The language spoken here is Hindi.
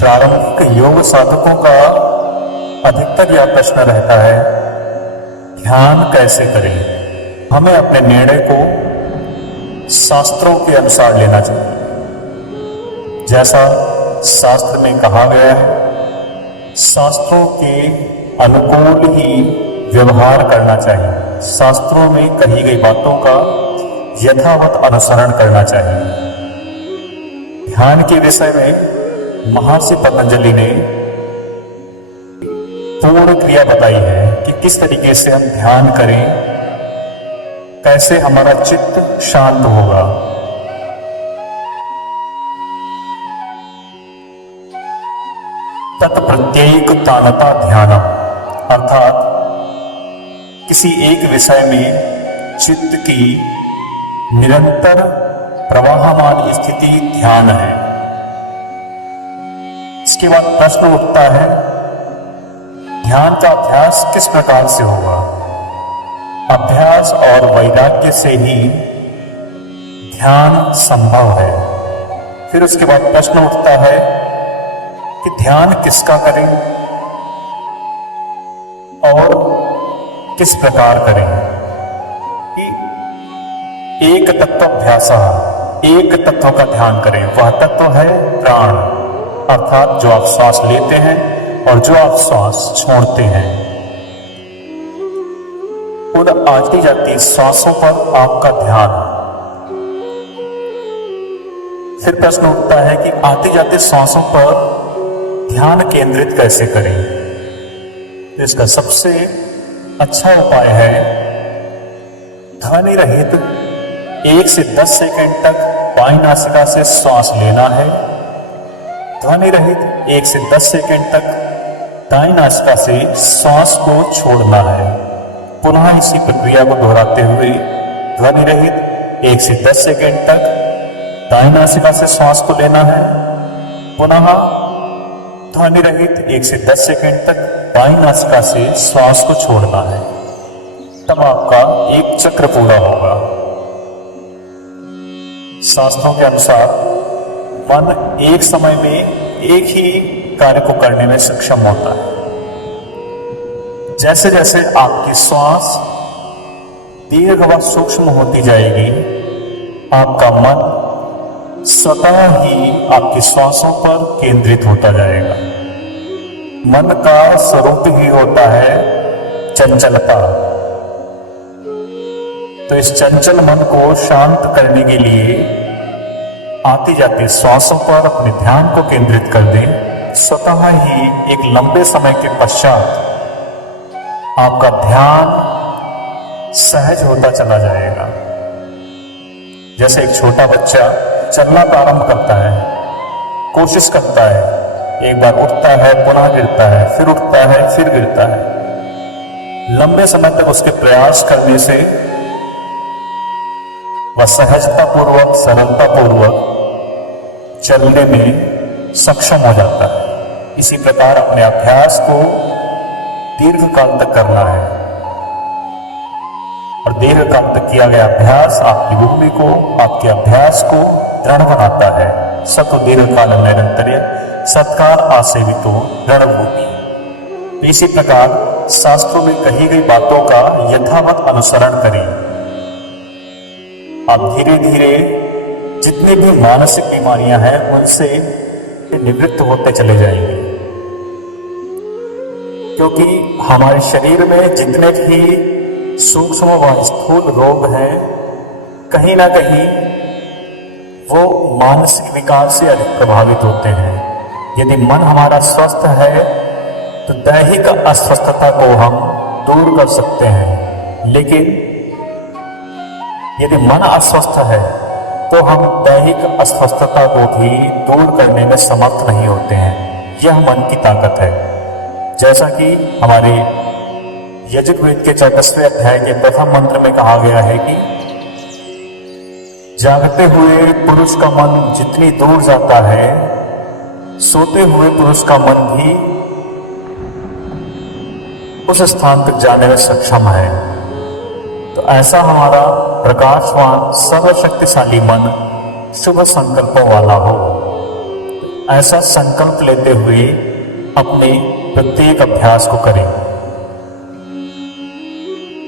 प्रारंभिक योग साधकों का अधिकतर यह प्रश्न रहता है, ध्यान कैसे करें। हमें अपने निर्णय को शास्त्रों के अनुसार लेना चाहिए। जैसा शास्त्र में कहा गया है, शास्त्रों के अनुकूल ही व्यवहार करना चाहिए। शास्त्रों में कही गई बातों का यथावत अनुसरण करना चाहिए। ध्यान के विषय में महर्षि पतंजलि ने पूर्ण क्रिया बताई है कि किस तरीके से हम ध्यान करें, कैसे हमारा चित्त शांत होगा। तत्प्रत्येक तानता ध्यानम, अर्थात किसी एक विषय में चित्त की निरंतर प्रवाहमान स्थिति ध्यान है। इसके बाद प्रश्न उठता है, ध्यान का अभ्यास किस प्रकार से होगा। अभ्यास और वैराग्य से ही ध्यान संभव है। फिर उसके बाद प्रश्न उठता है कि ध्यान किसका करें और किस प्रकार करें। कि एक तत्वाभ्यास, एक तत्व का ध्यान करें। वह तत्व है प्राण, अर्थात जो आप श्वास लेते हैं और जो आप श्वास छोड़ते हैं। उन आती जाती श्वासों पर आपका ध्यान। फिर प्रश्न उठता है कि आती जाती श्वासों पर ध्यान केंद्रित कैसे करें। इसका सबसे अच्छा उपाय है ध्वनि रहित 1 से 10 सेकंड तक बाईं नासिका से श्वास लेना है। ध्वनि रहित 1 से 10 सेकंड तक दाईं नासिका से श्वास को छोड़ना है। पुनः इसी प्रक्रिया को दोहराते हुए ध्वनि रहित 1 से 10 सेकंड तक दाईं नासिका से श्वास को लेना है। पुनः ध्वनि रहित 1 से 10 सेकंड तक बाईं नासिका से श्वास को छोड़ना है। तब आपका एक चक्र पूरा होगा। शास्त्रों के अनुसार मन एक समय में एक ही कार्य को करने में सक्षम होता है। जैसे जैसे आपकी श्वास दीर्घ व सूक्ष्म होती जाएगी, आपका मन स्वतः ही आपकी श्वासों पर केंद्रित होता जाएगा। मन का स्वरूप ही होता है चंचलता। तो इस चंचल मन को शांत करने के लिए आती जाती श्वासों पर अपने ध्यान को केंद्रित कर दें। स्वतः ही एक लंबे समय के पश्चात आपका ध्यान सहज होता चला जाएगा। जैसे एक छोटा बच्चा चलना प्रारंभ करता है, कोशिश करता है, एक बार उठता है, पुनः गिरता है, फिर उठता है, फिर गिरता है। लंबे समय तक उसके प्रयास करने से वह सहजता पूर्वक, सरलता पूर्वक चलने में सक्षम हो जाता है। इसी प्रकार अपने अभ्यास को दीर्घ काल तक करना है और दीर्घ काल तक किया गया अभ्यास आपकी भूमि को, आपके अभ्यास को दृढ़ बनाता है। सतो दीर्घ काल निरंतर्य सत्कार आसेवितो दृढ़ भूमि। इसी प्रकार शास्त्रों में कही गई बातों का यथावत अनुसरण करें। आप धीरे धीरे जितनी भी मानसिक बीमारियां हैं उनसे निवृत्त होते चले जाएंगे। क्योंकि हमारे शरीर में जितने भी सूक्ष्म व स्थूल रोग हैं, कहीं ना कहीं वो मानसिक विकार से अधिक प्रभावित होते हैं। यदि मन हमारा स्वस्थ है तो दैहिक अस्वस्थता को हम दूर कर सकते हैं, लेकिन यदि मन अस्वस्थ है तो हम दैहिक अस्वस्थता को भी दूर करने में समर्थ नहीं होते हैं। यह मन की ताकत है। जैसा कि हमारे यजुर्वेद के 34वें अध्याय के प्रथम मंत्र में कहा गया है कि जागते हुए पुरुष का मन जितनी दूर जाता है, सोते हुए पुरुष का मन भी उस स्थान तक जाने में सक्षम है। तो ऐसा हमारा प्रकाशवान सर्वशक्तिशाली मन शुभ संकल्पों वाला हो। ऐसा संकल्प लेते हुए अपने प्रत्येक अभ्यास को करें।